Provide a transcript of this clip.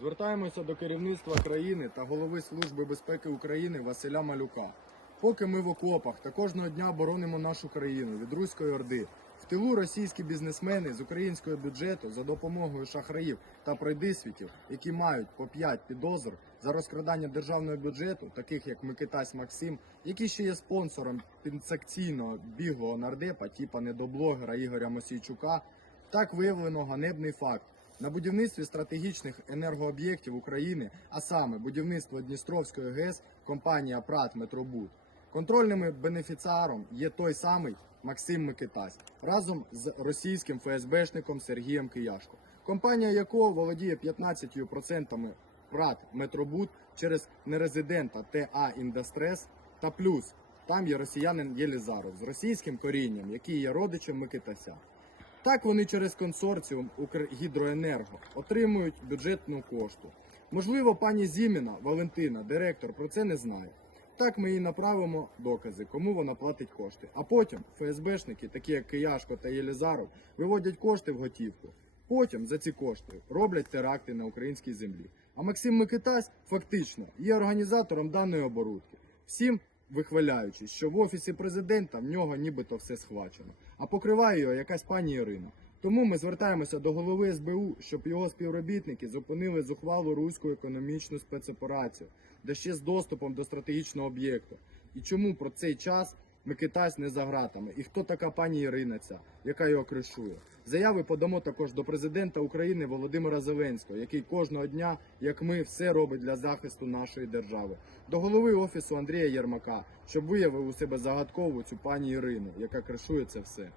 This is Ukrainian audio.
Звертаємося до керівництва країни та голови Служби безпеки України Василя Малюка. Поки ми в окопах та кожного дня боронимо нашу країну від руської орди, в тилу російські бізнесмени з українського бюджету за допомогою шахраїв та пройдисвітів, які мають по 5 підозр за розкрадання державного бюджету, таких як Микитась Максим, який ще є спонсором пінсекційного біглого нардепа, типа недоблогера Ігоря Мосійчука, так виявлено ганебний факт. На будівництві стратегічних енергооб'єктів України, а саме будівництво Дністровської ГЕС, компанія ПРАТ Метробуд. Контрольним бенефіціаром є той самий Максим Микитась разом з російським ФСБшником Сергієм Кияшко, компанія якого володіє 15% ПРАТ Метробуд через нерезидента ТА Індастрес та плюс там є росіянин Єлізаров з російським корінням, який є родичем Микитася. Так вони через консорціум Укргідроенерго отримують бюджетну кошту. Можливо, пані Зіміна, Валентина, директор, про це не знає. Так ми їй направимо докази, кому вона платить кошти. А потім ФСБшники, такі як Кияшко та Єлізаров, виводять кошти в готівку. Потім за ці кошти роблять теракти на українській землі. А Максим Микитась фактично є організатором даної оборудки. Всім вихваляючись, що в офісі президента в нього нібито все схвачено, а покриває його якась пані Ірина. Тому ми звертаємося до голови СБУ, щоб його співробітники зупинили зухвалу руську економічну спецоперацію, де ще з доступом до стратегічного об'єкту. І чому про цей час Микитась не за гратами? І хто така пані Ірина ця, яка його кришує? Заяви подамо також до президента України Володимира Зеленського, який кожного дня, як ми, все робить для захисту нашої держави. До голови офісу Андрія Єрмака, щоб виявив у себе загадкову цю пані Ірину, яка кришує це все.